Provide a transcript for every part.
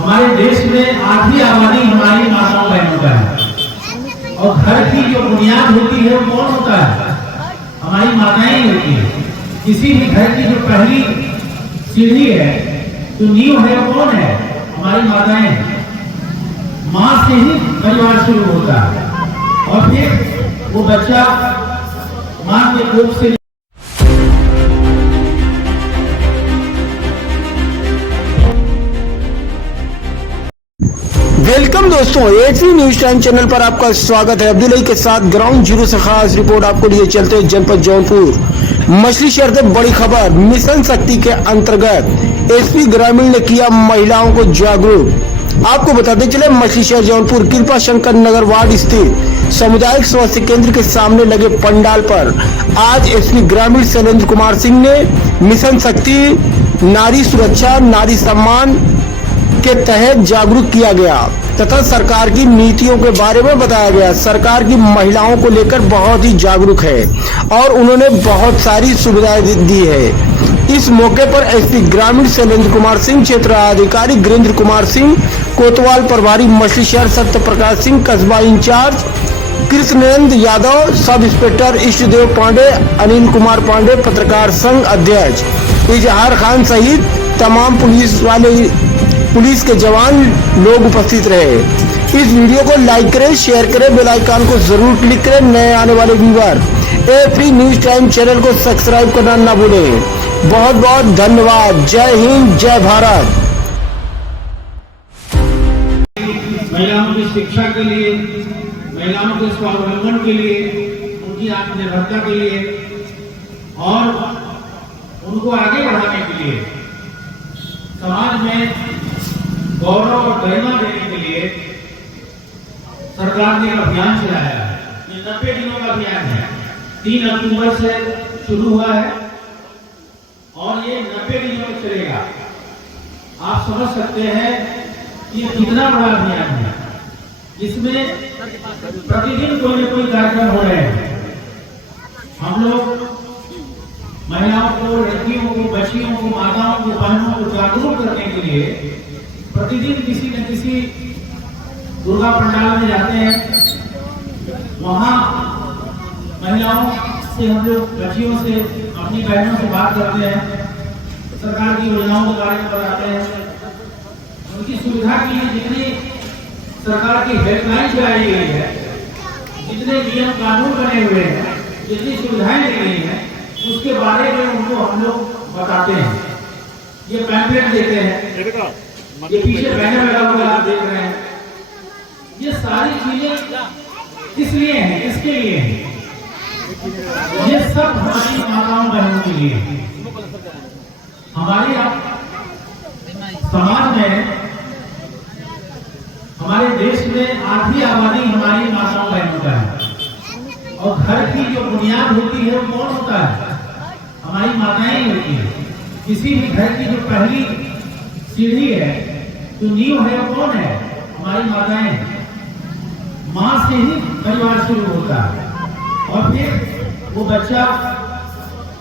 हमारे देश में आधी आबादी हमारी माताओं बहनों का है और घर की जो बुनियाद होती है वो कौन होता है? हमारी माताएं होती है। किसी भी घर की जो पहली सीढ़ी है, जो नींव है, वो कौन है? हमारी माताएं। माँ से ही परिवार शुरू होता है और फिर वो बच्चा माँ के कोख से। वेलकम दोस्तों, एचवी न्यूज टाइम चैनल पर आपका स्वागत है। अब्दुल्लाई के साथ ग्राउंड जीरो से खास रिपोर्ट आपको लिए चलते हैं जनपद जौनपुर मछली शहर से बड़ी खबर। मिशन शक्ति के अंतर्गत एसपी ग्रामीण ने किया महिलाओं को जागरूक। आपको बताते चले, मछली शहर जौनपुर कृपा शंकर नगर वार्ड स्थित सामुदायिक स्वास्थ्य केंद्र के सामने लगे पंडाल पर आज एसपी ग्रामीण शैलेंद्र कुमार सिंह ने मिशन शक्ति नारी सुरक्षा नारी सम्मान के तहत जागरूक किया गया तथा सरकार की नीतियों के बारे में बताया गया। सरकार की महिलाओं को लेकर बहुत ही जागरूक है और उन्होंने बहुत सारी सुविधाएं दी है। इस मौके पर एसपी ग्रामीण शैलेंद्र कुमार सिंह, क्षेत्र अधिकारी गिरिंद्र कुमार सिंह, कोतवाल प्रभारी मछली शहर सत्य प्रकाश सिंह, कस्बा in charge Krishnendra Yadav, sub inspector Ishtdev Pandey, Anil Kumar Pandey, पत्रकार संघ अध्यक्ष इजहार खान सहित तमाम पुलिस के जवान लोग उपस्थित रहे। इस वीडियो को लाइक करें, शेयर करें, बेल आइकन को जरूर क्लिक करें। नए आने वाले viewer HV news time channel को सब्सक्राइब करना न भूलें। बहुत बहुत धन्यवाद। जय हिंद, जय भारत। महिलाओं की शिक्षा के लिए, महिलाओं के स्वावलंबन के लिए, उनकी आत्मनिर्भरता के लिए और उनको आगे बढ़ाने के लिए, समाज में गौरव और गरिमा देने के लिए सरकार ने एक अभियान चलाया है। ये 90 दिनों का अभियान है। 3 अक्टूबर से शुरू हुआ है और ये 90 दिनों तक चलेगा। आप समझ सकते हैं कि ये कितना बड़ा अभियान है, जिसमें प्रतिदिन कोई न कोई कार्यक्रम हो रहे हैं। हम लोग महिलाओं को, लड़कियों को, बच्चियों को, माताओं को, बहनों को जागरूक करने के लिए प्रतिदिन किसी न किसी दुर्गा पंडाल में जाते हैं। वहां महिलाओं से, हम लोग बच्चियों से, अपनी बहनों से बात करते हैं, सरकार की योजनाओं के बारे में बताते हैं। उनकी सुविधा के लिए जितनी सरकार की हेल्पलाइन चलाई गई है, जितने नियम कानून बने हुए हैं, जितनी सुविधाएं दी गई हैं, उसके बारे में उनको हम लोग बताते हैं। ये पैम्पलेट देते हैं, ये पीछे बैनर लगा हुआ आप देख रहे हैं। ये सारी चीजें किस लिए हैं, किसके लिए हैं? ये सब हमारी माताओं बहनों के लिए है। हमारे समाज में, हमारे देश में आधी आबादी हमारी माताओं बहनों का है और घर की जो बुनियाद होती है वो कौन होता है? हमारी माताएं होती है। किसी भी घर की जो पहली सीढ़ी है, जो नींव है, वो कौन है? हमारी माताएं। माँ से ही परिवार शुरू होता है और फिर वो बच्चा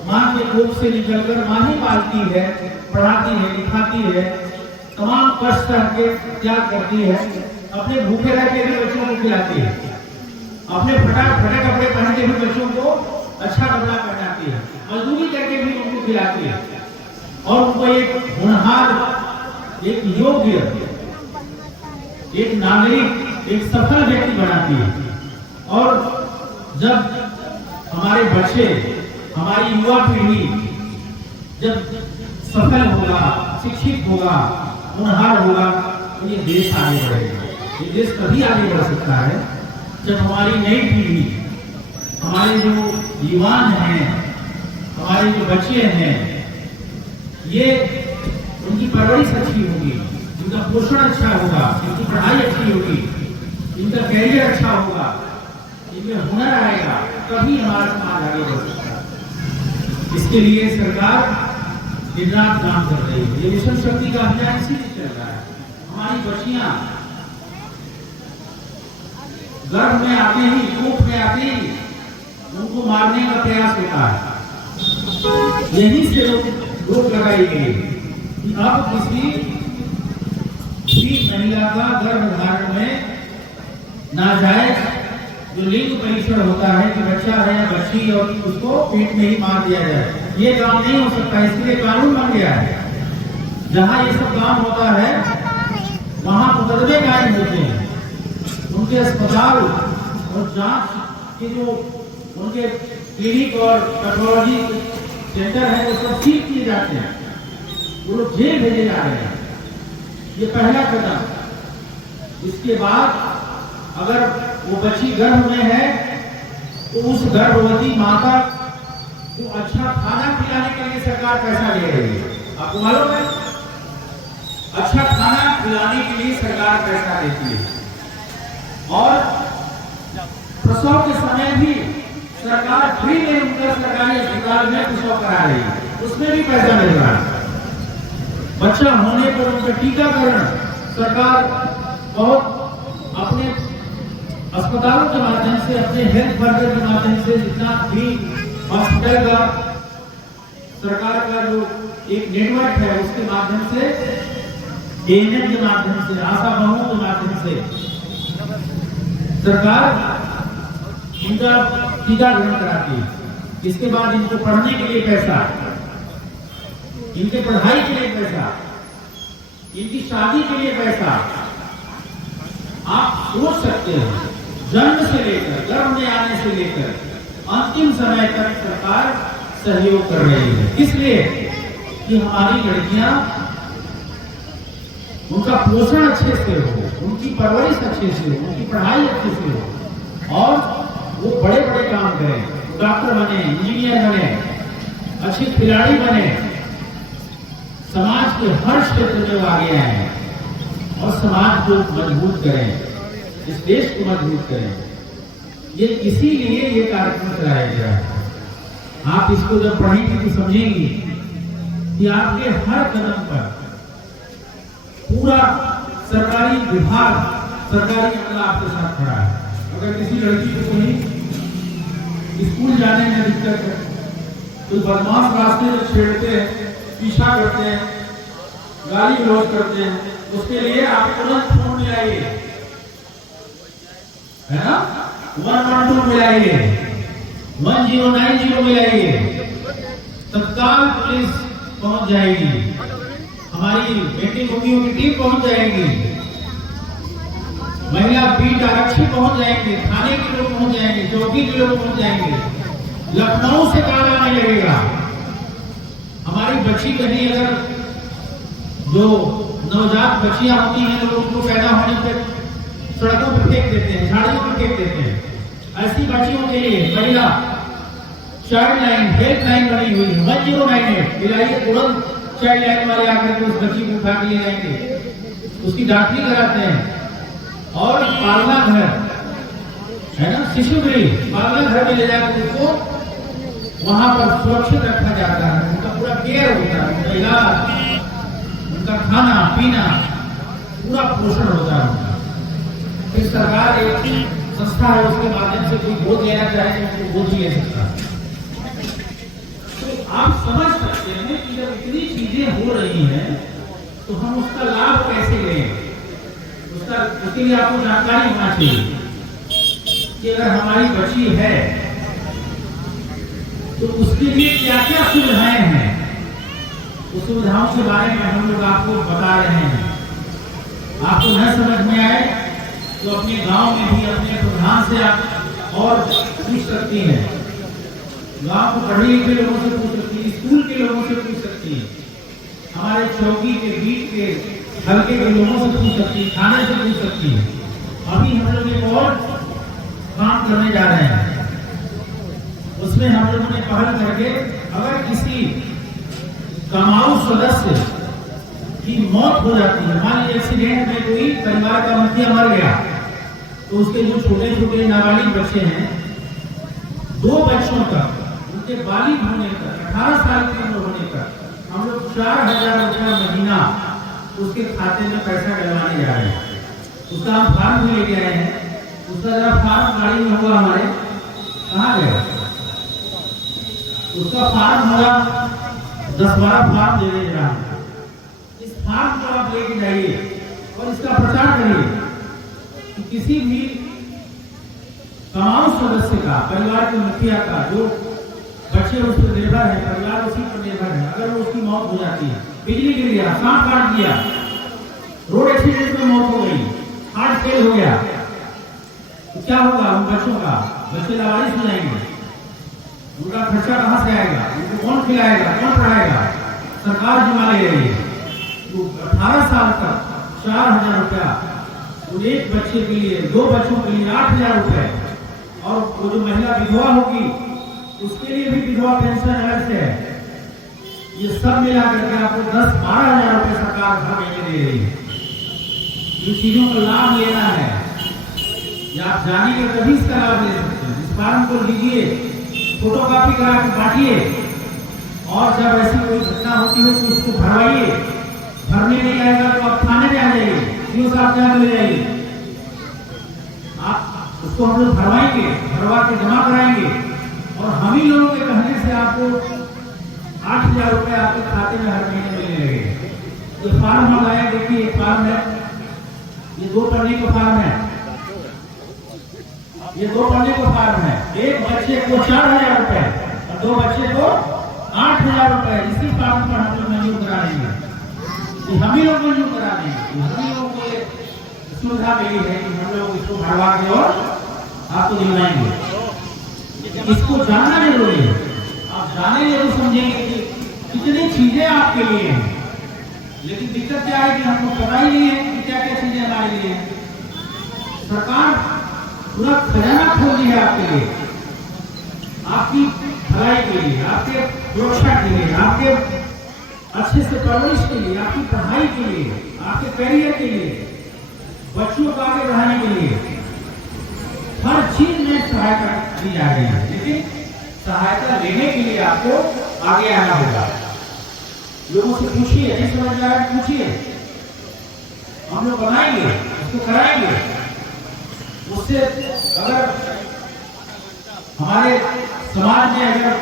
माँ के कोख से निकलकर माँ ही पालती है, पढ़ाती है, लिखाती है, तमाम कष्ट करके त्याग करती है, अपने भूखे रह के भी बच्चों को खिलाती है, अपने फटे कपड़े पहन के भी बच्चों को अच्छा कपड़ा पहनाती है, मजदूरी करके भी उनको खिलाती है और उनको एक होनहार, एक योग्य, एक नागरिक, एक सफल व्यक्ति बनाती है। और जब हमारे बच्चे, हमारी युवा पीढ़ी जब सफल होगा, शिक्षित होगा, होनहार होगा, तो ये देश आगे बढ़ेगा। ये देश तभी आगे बढ़ सकता है जब हमारी नई पीढ़ी, हमारे जो युवान हैं, हमारे जो बच्चे हैं, ये उनकी परवरिश अच्छी होगी, इनका पोषण अच्छा होगा, इनकी पढ़ाई अच्छी होगी, इनका कैरियर अच्छा होगा, इनमें हुनर आएगा, तभी हमारा समाज आगे बढ़ सकता है। इसके लिए सरकार दिन रात काम कर रही है। ये मिशन शक्ति का अभियान इसीलिए चल रहा है। हमारी बच्चियां गर्भ में आते ही, कोख में आते ही उनको मारने का प्रयास होता है। यहीं से रोक लगाई गई कि अब किसी भी नाजायज जो लिंग परीक्षण होता है कि बच्चा है या बच्ची और उसको पेट में ही मार दिया जाए, ये काम नहीं हो सकता। इसके लिए कानून बन गया है। जहाँ ये सब काम होता है वहाँ मुकदमे कायम होते हैं। उनके अस्पताल और जांच के जो उनके क्लिनिक और पैथोलॉजी सेंटर है वो सब सील किए जाते हैं। वो लोग जेल भेजे जा रहे हैं। ये पहला कदम। इसके बाद अगर वो बच्ची गर्भ में है तो उस गर्भवती माता को अच्छा खाना खिलाने के लिए सरकार पैसा दे रही है। आपको मालूम है? अच्छा खाना खिलाने के लिए सरकार पैसा देती है। और प्रसव के समय भी सरकार फ्री में उनका सरकारी अस्पताल में प्रसव करा रही है, उसमें भी पैसा मिल रहा है। बच्चा होने पर उनका टीकाकरण सरकार बहुत अपने अस्पतालों के माध्यम से, अपने हेल्थ वर्कर के माध्यम से, जितना भी हॉस्पिटल का सरकार का जो एक नेटवर्क है उसके माध्यम से, एएनएम के माध्यम से, आशा बहुओं के माध्यम से सरकार इनका टीकाकरण कराती है। इसके बाद इनको पढ़ने के लिए पैसा, इनके पढ़ाई के लिए पैसा, इनकी शादी के लिए पैसा। आप सोच सकते हैं, जन्म से लेकर, गर्भ में आने से लेकर अंतिम समय तक सरकार सहयोग कर रही है। इसलिए कि हमारी लड़कियां, उनका पोषण अच्छे से हो, उनकी परवरिश अच्छे से हो, उनकी पढ़ाई अच्छे से हो और वो बड़े बड़े काम करें, डॉक्टर बने, इंजीनियर बने, अच्छे खिलाड़ी बने, समाज के हर क्षेत्र में आगे आए और समाज को मजबूत करें, इस देश को मजबूत करें। ये इसीलिए ये कार्यक्रम चलाया गया है। आप इसको जब पढ़ेंगे तो समझेंगे कि आपके हर कदम पर पूरा सरकारी विभाग, सरकारी अमला आपके साथ खड़ा है। अगर किसी लड़की को कहीं स्कूल जाने में दिक्कत है तो बदमाश रास्ते में छेड़ते हैं, पीछा करते हैं, गाली गलौज करते हैं, उसके लिए आप तुरंत फोन मिलाइए, है ना? 112 मिलाइए, 1090 मिलाइए, तत्काल पुलिस पहुंच जाएगी, हमारी बेटी मुखियों की टीम पहुंच जाएगी, महिला बीट आरक्षी पहुंच जाएंगे, थाने के लोग पहुंच जाएंगे, चौकी के लोग पहुंच जाएंगे, लखनऊ से कॉल आने लगेगा। हमारी बच्ची कहीं अगर जो नवजात बच्चियां होती हैं लोग उनको पैदा होने पर सड़कों पर फेंक देते हैं, झाड़ियों पर फेंक देते हैं। ऐसी बच्चियों के लिए महिला चाइल्ड लाइन, हेल्प लाइन बनी हुई है, 1098 मिलाइए, तुरंत चाइल्ड लाइन वाले आकर के उस बच्ची को उठा के ले जाएंगे, उसकी डॉक्टरी कराते हैं। और पालना घर है ना, शिशु गृह, पालना घर में ले जाकर उसको वहां पर सुरक्षित रखा जाता है, उनका पूरा केयर होता है, उनका इलाज, उनका खाना पीना, पूरा पोषण होता है उनका। फिर सरकार एक संस्था है, उसके माध्यम से कोई गोद लेना चाहे तो उसको गोद ले सकता है। तो आप समझ सकते हैं कि जब इतनी चीजें हो रही हैं तो हम उसका लाभ कैसे लें। उसके लिए आपको जानकारी होना चाहिए कि अगर हमारी बच्ची है तो उसके लिए क्या क्या सुविधाएं हैं। उस सुविधाओं के बारे में हम लोग आपको बता रहे हैं। आपको न समझ में आए तो अपने गांव में भी अपने प्रधान से आप और पूछ सकती हैं, गांव को पढ़े लिखे लोगों से पूछ सकती है, स्कूल के लोगों से पूछ सकती है, हमारे चौकी के बीच के हल्के के लोगों से पूछ सकती है, थाने से पूछ सकती है। अभी हम लोग एक और काम करने जा रहे हैं, उसमें हम लोगों ने पहल करके अगर किसी कमाऊ सदस्य की मौत हो जाती है, मान लीजिए एक्सीडेंट में कोई परिवार का मुखिया मर गया, तो उसके जो छोटे छोटे नाबालिग बच्चे हैं, 2 बच्चों तक, उनके बालिग होने तक, 18 साल की उम्र होने तक हम लोग 4000 रुपया महीना उसके खाते में पैसा डलवाने जा रहे हैं। उसका हम फार्म भी लेके आए हैं, उसका जरा फार्म गाड़ी में होगा हमारे, कहाँ गया उसका फार्म, होगा 10-12 फार्म दे रहा हूँ। इस फार्म को आप लेके जाइए और इसका प्रचार करिए कि किसी भी तमाम सदस्य का, परिवार के मुखिया का, जो बच्चे उस पर निर्भर है, परिवार उसी पर निर्भर है, अगर वो उसकी मौत हो जाती है, बिजली गिर गया, सांप काट दिया, रोड एक्सीडेंट में मौत हो गई, हार्ट फेल हो गया, तो क्या होगा उन बच्चों का? बच्चे लावारिस हो जाएंगे, उनका खर्चा कहाँ से आएगा? उनको कौन खिलाएगा, कौन पढ़ाएगा? सरकार जिम्मा ले रही है। तो 18 साल तक 4000 रुपया, तो एक बच्चे के लिए, 2 बच्चों के लिए 8000 रुपए, और वो जो महिला विधवा होगी उसके लिए भी विधवा पेंशन अलग से है। ये सब मिला करके आपको 10-12 हजार रुपए सरकार हर महीने दे रही है। इन चीजों का लाभ लेना है, या आप जानिए तभी इसका लाभ ले सकते हैं। इस फॉर्म को लीजिए, फोटोकॉपी करा के बांटिए, और जब ऐसी कोई घटना होती है तो उसको भरवाइए। भरने नहीं आएगा तो आप थाने में आ जाइए, सीओ साहब जहाँ ले जाइए, आप उसको हम लोग भरवाएंगे, भरवा के जमा कराएंगे, और हम ही लोगों के कहने से आपको 8000 रुपए आपके खाते में हर महीने मिलने लगे। ये फार्म हम लाए, देखिए एक फार्म है, ये 2 पन्ने का फार्म है, ये 2 पन्ने का फार्म है। एक बच्चे को 4000 रुपए और 2 बच्चे को 8000 रुपए, इसी फार्म पर हम लोग मंजूर करा देंगे। हम ही लोग मंजूर करा देंगे, हम ही लोगों को सुविधा मिली है कि हम लोग इसको भरवा के और आपको दिलवाएंगे। इसको जानना जरूरी है, आप जानेंगे तो समझेंगे कि कितनी चीजें आपके लिए हैं। लेकिन दिक्कत क्या है कि हमको पता ही नहीं है कि क्या क्या चीजें हमारे लिए हैं। सरकार पूरा खजाना खोल दी है आपके लिए, आपकी भलाई के लिए, आपके सुरक्षा के लिए, आपके अच्छे से परवरिश के लिए, आपकी पढ़ाई के लिए, आपके करियर के लिए, बच्चों को आगे बढ़ाने के लिए, हर चीज में सहायता दी जा रही है। लेकिन सहायता लेने के लिए आपको आगे आना होगा। लोगों से पूछिए, नहीं समझ में आ रहा है पूछिए, हम लोग बनाएंगे, उसको कराएंगे। उससे अगर हमारे समाज में, अगर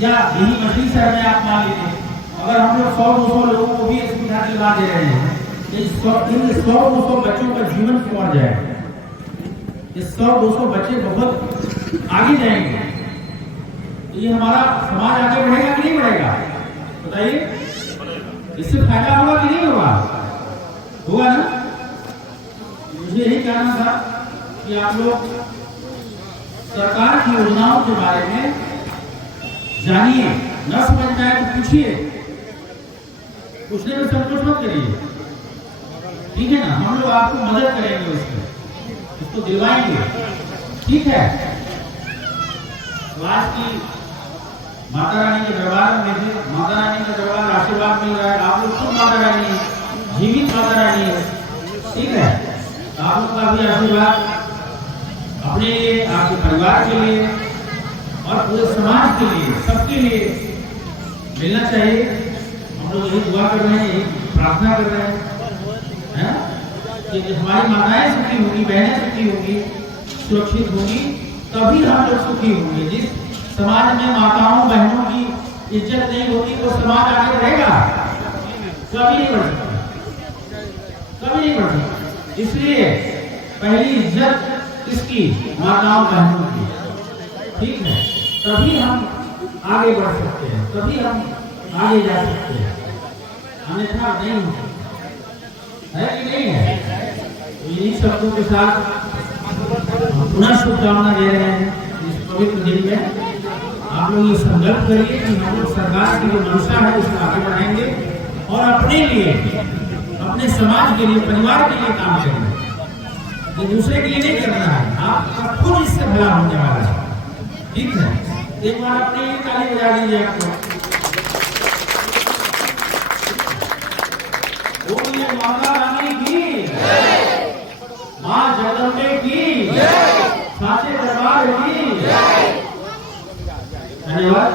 या यही मछली शहर में आप मान लीजिए, अगर हम लोग 100-200 लोगों को भी सुविधा दिलवा दे रहे हैं, इन 100-200 बच्चों का जीवन संवर जाए। ये 100-200 बच्चे बहुत आगे जाएंगे, तो ये हमारा समाज आगे बढ़ेगा कि नहीं बढ़ेगा? बताइए, इससे फायदा होगा कि नहीं होगा? होगा ना? मुझे यही कहना था कि आप लोग सरकार की योजनाओं के बारे में जानिए, न समझ में आए तो पूछिए, पूछने में संकोच मत करिए, ठीक है ना? हम लोग आपको मदद करेंगे, उसको दिलवाएंगे, ठीक है? तो आज की माता रानी के दरबार में थे, माता रानी का दरबार आशीर्वाद मिल रहा है। आप लोग खुद माता रानी, जीवित माता रानी है, ठीक है? आप लोग का भी आशीर्वाद अपने लिए, आपके परिवार के लिए और पूरे समाज के लिए, सबके लिए मिलना चाहिए। हम लोग यही दुआ कर रहे हैं, यही प्रार्थना कर रहे हैं कि हमारी माताएं सुखी होंगी, बहनें सुखी होंगी, सुरक्षित होंगी, तभी हम लोग सुखी होंगे। जिस समाज में माताओं बहनों की इज्जत नहीं होगी वो समाज आगे बढ़ेगा? कभी नहीं बढ़ सकता, कभी नहीं बढ़ सकता। इसलिए पहली इज्जत किसकी? माताओं बहनों की, ठीक है? तभी हम आगे बढ़ सकते हैं, तभी हम आगे जा सकते हैं, अन्यथा नहीं हो सकता, है कि नहीं है? इन्हीं शब्दों के साथ पुनः शुभकामना दे रहे हैं इस पवित्र दिन में। आप लोग ये संकल्प करिए कि हम लोग सरकार की जो मंशा है उसको आगे बढ़ाएंगे और अपने लिए, अपने समाज के लिए, परिवार के लिए काम करेंगे। ये दूसरे के लिए नहीं करना है, आपका खुद इससे भला होने वाला है, ठीक है? एक बार अपने लिए ताली बजा दीजिए आपको। बोलिए माता रानी की, माँ जगदम्बे की, साचे दरबार की। धन्यवाद।